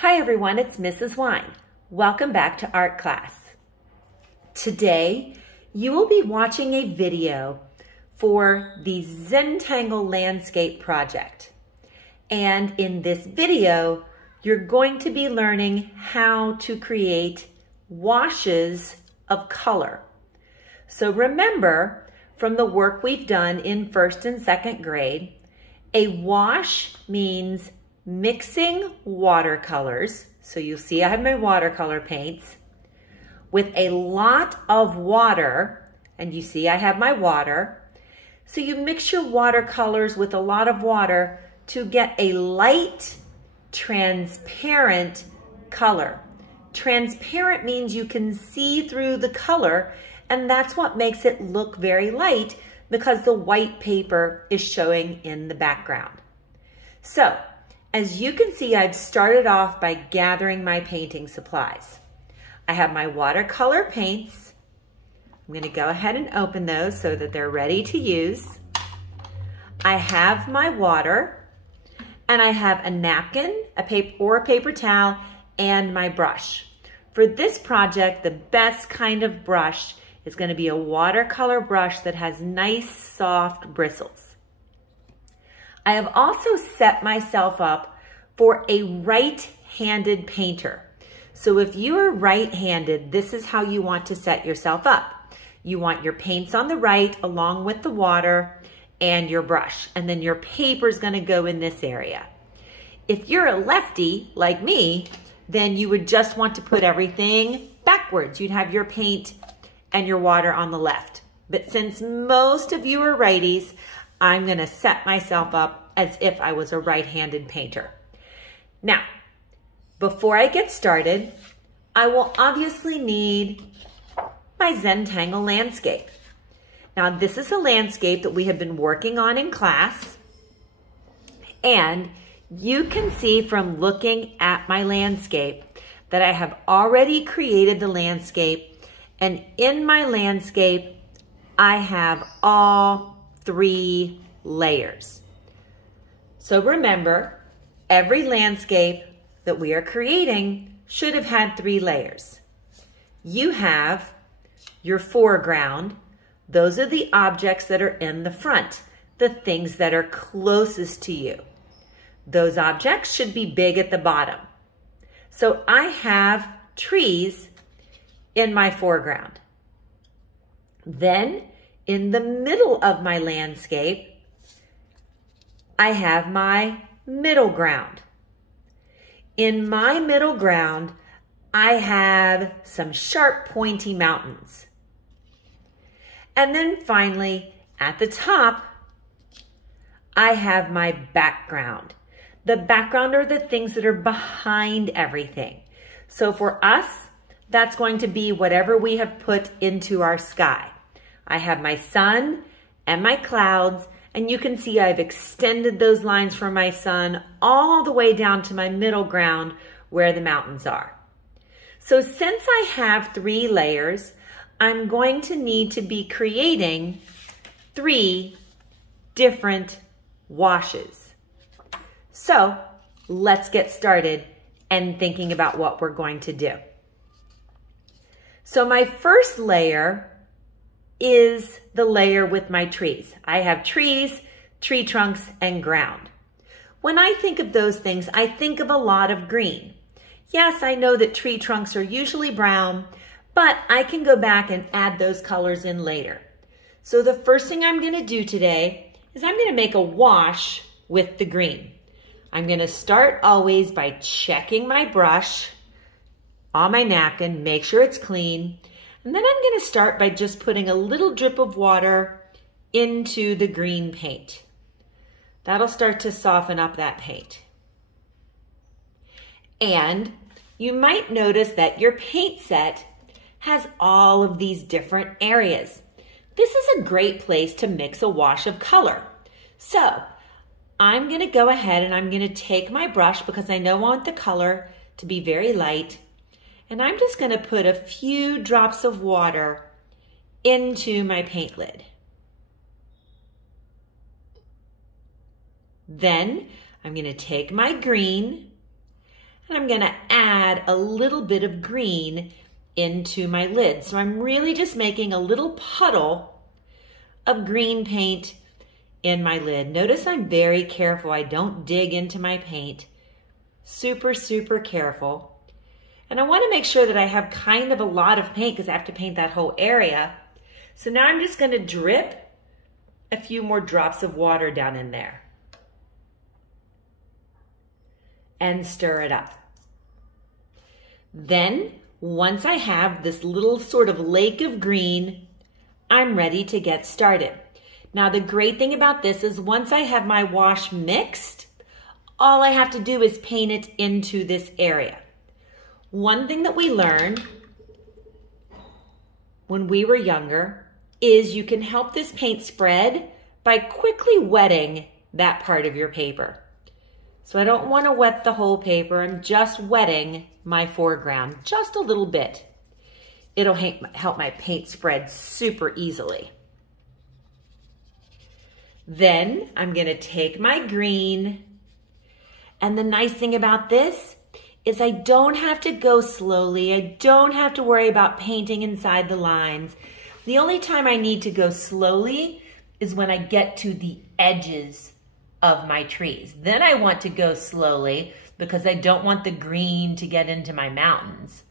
Hi everyone, it's Mrs. Wine. Welcome back to art class. Today, you will be watching a video for the Zentangle landscape project. And in this video, you're going to be learning how to create washes of color. So remember from the work we've done in first and second grade, a wash means mixing watercolors, so you'll see I have my watercolor paints, with a lot of water, and you see I have my water. So you mix your watercolors with a lot of water to get a light, transparent color. Transparent means you can see through the color, and that's what makes it look very light because the white paper is showing in the background. So, as you can see, I've started off by gathering my painting supplies. I have my watercolor paints. I'm going to go ahead and open those so that they're ready to use. I have my water, and I have a napkin, a paper towel, and my brush. For this project, the best kind of brush is going to be a watercolor brush that has nice, soft bristles. I have also set myself up for a right-handed painter. So if you are right-handed, this is how you want to set yourself up. You want your paints on the right along with the water and your brush, and then your paper is going to go in this area. If you're a lefty like me, then you would just want to put everything backwards. You'd have your paint and your water on the left. But since most of you are righties, I'm going to set myself up as if I was a right-handed painter. Now, before I get started, I will obviously need my Zentangle landscape. Now, this is a landscape that we have been working on in class, and you can see from looking at my landscape that I have already created the landscape, and in my landscape, I have all 3 layers. So remember, every landscape that we are creating should have had 3 layers. You have your foreground. Those are the objects that are in the front, the things that are closest to you. Those objects should be big at the bottom. So I have trees in my foreground. Then in the middle of my landscape, I have my middle ground. In my middle ground, I have some sharp, pointy mountains. And then finally, at the top, I have my background. The background are the things that are behind everything. So for us, that's going to be whatever we have put into our sky. I have my sun and my clouds, and you can see I've extended those lines from my sun all the way down to my middle ground where the mountains are. So since I have 3 layers, I'm going to need to be creating 3 different washes. So let's get started and thinking about what we're going to do. So my first layer is the layer with my trees. I have trees, tree trunks, and ground. When I think of those things, I think of a lot of green. Yes, I know that tree trunks are usually brown, but I can go back and add those colors in later. So the first thing I'm going to do today is I'm going to make a wash with the green. I'm going to start always by checking my brush on my napkin, make sure it's clean. And then I'm going to start by just putting a little drip of water into the green paint. That'll start to soften up that paint. And you might notice that your paint set has all of these different areas. This is a great place to mix a wash of color. So I'm going to go ahead and I'm going to take my brush because I know I want the color to be very light. And I'm just going to put a few drops of water into my paint lid. Then I'm going to take my green And I'm gonna add a little bit of green into my lid. So I'm really just making a little puddle of green paint in my lid. Notice I'm very careful. I don't dig into my paint. Super, super careful. And I want to make sure that I have kind of a lot of paint because I have to paint that whole area. So now I'm just going to drip a few more drops of water down in there and stir it up. Then, once I have this little sort of lake of green, I'm ready to get started. Now, the great thing about this is once I have my wash mixed, all I have to do is paint it into this area. One thing that we learned when we were younger is you can help this paint spread by quickly wetting that part of your paper. So I don't want to wet the whole paper. I'm just wetting my foreground just a little bit. It'll help my paint spread super easily. Then I'm going to take my green, and the nice thing about this is I don't have to go slowly. I don't have to worry about painting inside the lines. The only time I need to go slowly is when I get to the edges of my trees. Then I want to go slowly because I don't want the green to get into my mountains.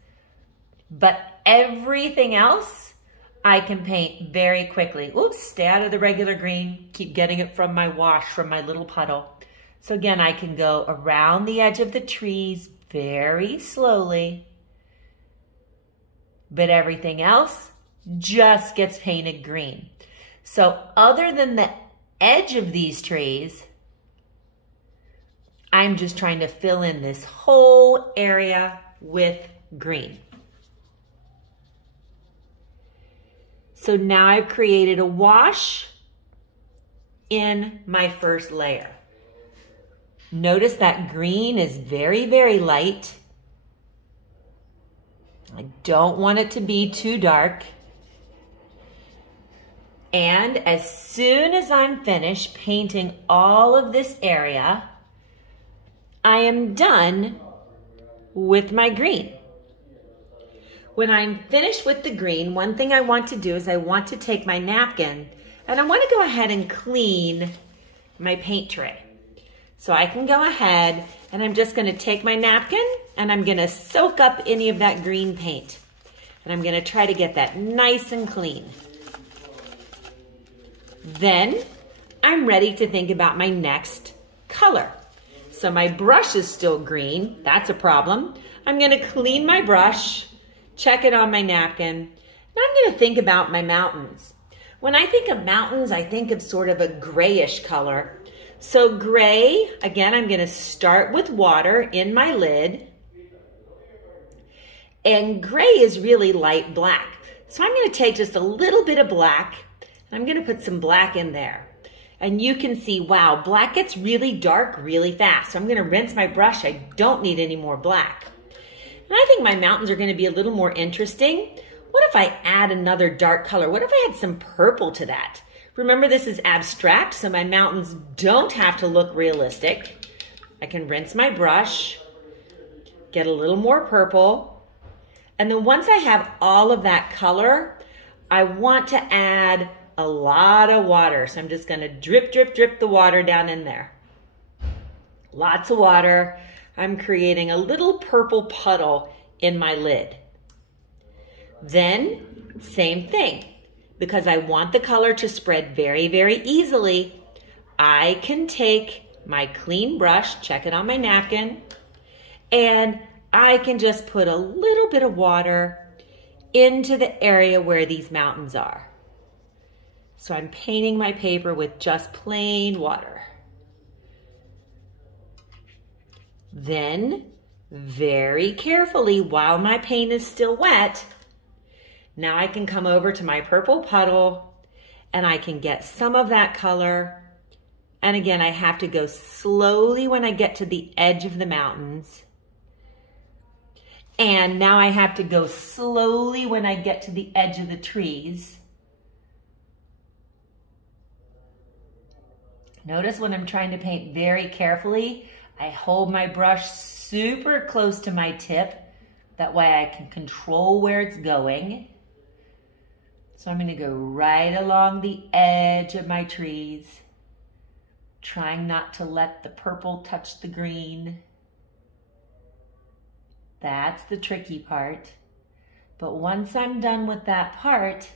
But everything else I can paint very quickly. Oops, stay out of the regular green. Keep getting it from my wash, from my little puddle. So again, I can go around the edge of the trees very slowly, but everything else just gets painted green. So other than the edge of these trees, I'm just trying to fill in this whole area with green. So now I've created a wash in my first layer. Notice that green is very, very light. I don't want it to be too dark. And as soon as I'm finished painting all of this area, I am done with my green. When I'm finished with the green, one thing I want to do is I want to take my napkin and I want to go ahead and clean my paint tray. So I can go ahead and I'm just going to take my napkin and I'm going to soak up any of that green paint. And I'm going to try to get that nice and clean. Then I'm ready to think about my next color. So my brush is still green. That's a problem. I'm going to clean my brush, check it on my napkin, and I'm going to think about my mountains. When I think of mountains, I think of sort of a grayish color. So gray, again, I'm going to start with water in my lid. And gray is really light black. So I'm going to take just a little bit of black, and I'm going to put some black in there. And you can see, wow, black gets really dark really fast. So I'm going to rinse my brush. I don't need any more black. And I think my mountains are going to be a little more interesting. What if I add another dark color? What if I had some purple to that? Remember, this is abstract, so my mountains don't have to look realistic. I can rinse my brush, get a little more purple, and then once I have all of that color, I want to add a lot of water. So I'm just going to drip, drip, drip the water down in there. Lots of water. I'm creating a little purple puddle in my lid. Then, same thing. Because I want the color to spread very, very easily, I can take my clean brush, check it on my napkin, and I can just put a little bit of water into the area where these mountains are. So I'm painting my paper with just plain water. Then, very carefully, while my paint is still wet, now I can come over to my purple puddle and I can get some of that color. And again, I have to go slowly when I get to the edge of the mountains. And now I have to go slowly when I get to the edge of the trees. Notice when I'm trying to paint very carefully, I hold my brush super close to my tip. That way I can control where it's going. So I'm gonna go right along the edge of my trees, trying not to let the purple touch the green. That's the tricky part. But once I'm done with that part,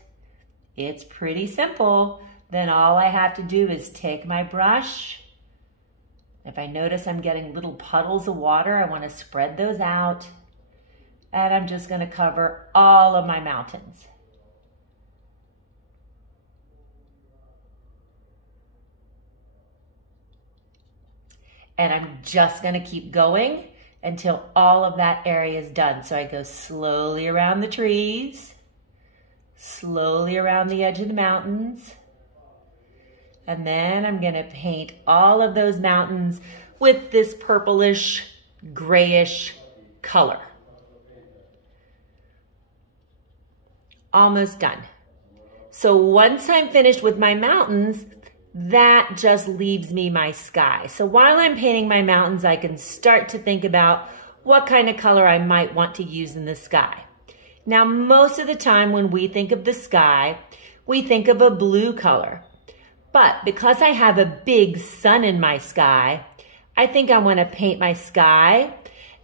it's pretty simple. Then all I have to do is take my brush. If I notice I'm getting little puddles of water, I want to spread those out. And I'm just going to cover all of my mountains. And I'm just going to keep going until all of that area is done. So I go slowly around the trees, slowly around the edge of the mountains. And then I'm going to paint all of those mountains with this purplish, grayish color. Almost done. So once I'm finished with my mountains, that just leaves me my sky. So while I'm painting my mountains, I can start to think about what kind of color I might want to use in the sky. Now, most of the time when we think of the sky, we think of a blue color. But because I have a big sun in my sky, I think I want to paint my sky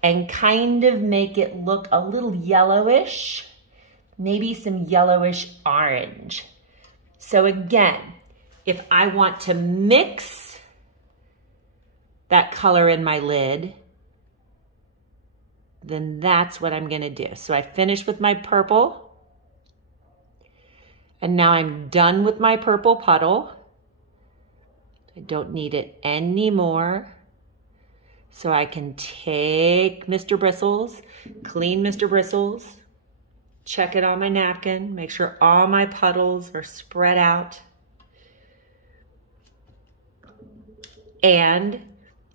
and kind of make it look a little yellowish, maybe some yellowish orange. So again, if I want to mix that color in my lid, then that's what I'm going to do. So I finished with my purple, and now I'm done with my purple puddle. I don't need it anymore. So I can take Mr. Bristles, clean Mr. Bristles, check it on my napkin, make sure all my puddles are spread out. And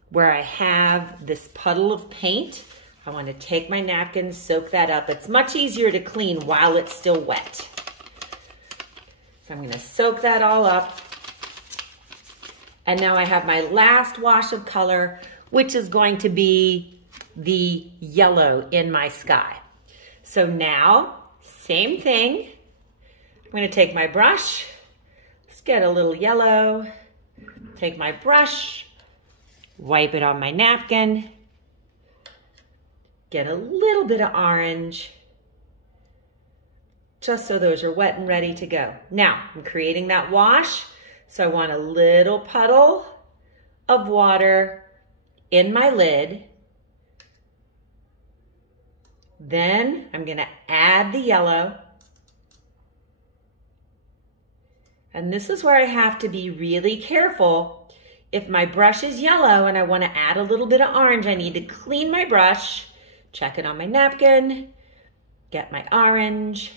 where I have this puddle of paint, I want to take my napkin, soak that up. It's much easier to clean while it's still wet. So I'm going to soak that all up. And now I have my last wash of color, which is going to be the yellow in my sky. So now, same thing. I'm going to take my brush. Let's get a little yellow. Take my brush, wipe it on my napkin, get a little bit of orange, just so those are wet and ready to go. Now, I'm creating that wash, so I want a little puddle of water in my lid. Then I'm going to add the yellow. And this is where I have to be really careful. If my brush is yellow and I want to add a little bit of orange, I need to clean my brush, check it on my napkin, get my orange.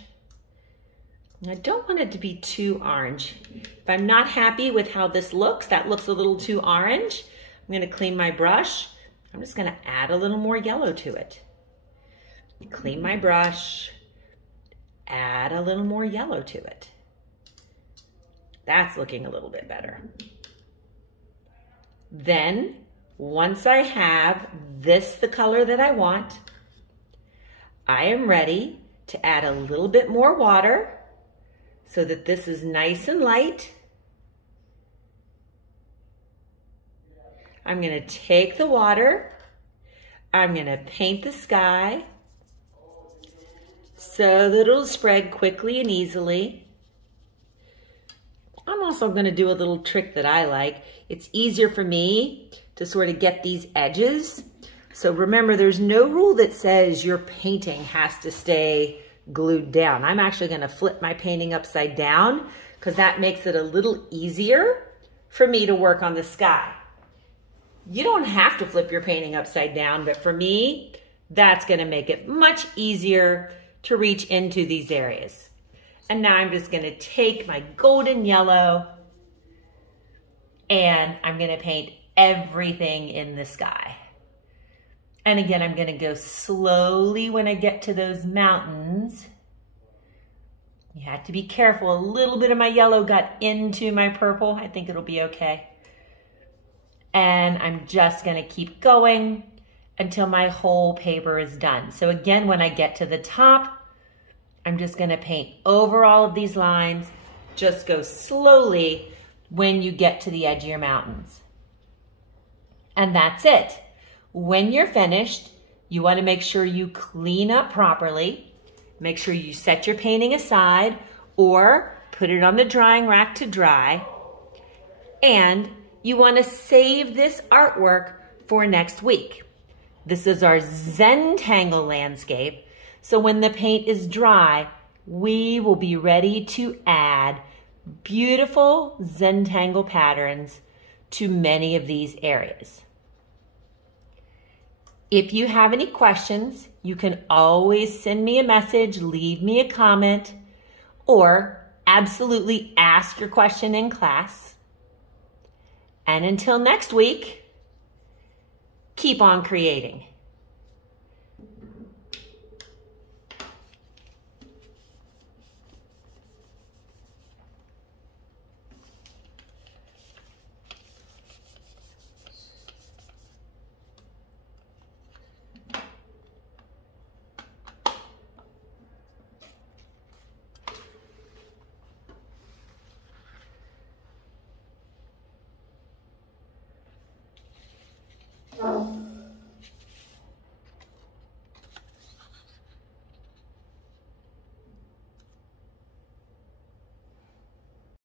And I don't want it to be too orange. If I'm not happy with how this looks, that looks a little too orange, I'm going to clean my brush. I'm just going to add a little more yellow to it. Clean my brush, add a little more yellow to it. That's looking a little bit better. Then, once I have this the color that I want, I am ready to add a little bit more water so that this is nice and light. I'm going to take the water, I'm going to paint the sky so that it'll spread quickly and easily. I'm also going to do a little trick that I like. It's easier for me to sort of get these edges. So remember, there's no rule that says your painting has to stay glued down. I'm actually going to flip my painting upside down because that makes it a little easier for me to work on the sky. You don't have to flip your painting upside down, but for me, that's going to make it much easier to reach into these areas. And now I'm just going to take my golden yellow and I'm going to paint everything in the sky. And again, I'm going to go slowly when I get to those mountains. You have to be careful. A little bit of my yellow got into my purple. I think it'll be okay. and I'm just gonna keep going until my whole paper is done. So again, when I get to the top, I'm just gonna paint over all of these lines. Just go slowly when you get to the edge of your mountains. And that's it. When you're finished, you wanna make sure you clean up properly. Make sure you set your painting aside or put it on the drying rack to dry. And you wanna save this artwork for next week. This is our Zentangle landscape. So when the paint is dry, we will be ready to add beautiful Zentangle patterns to many of these areas. If you have any questions, you can always send me a message, leave me a comment, or absolutely ask your question in class. And until next week, keep on creating. Oh.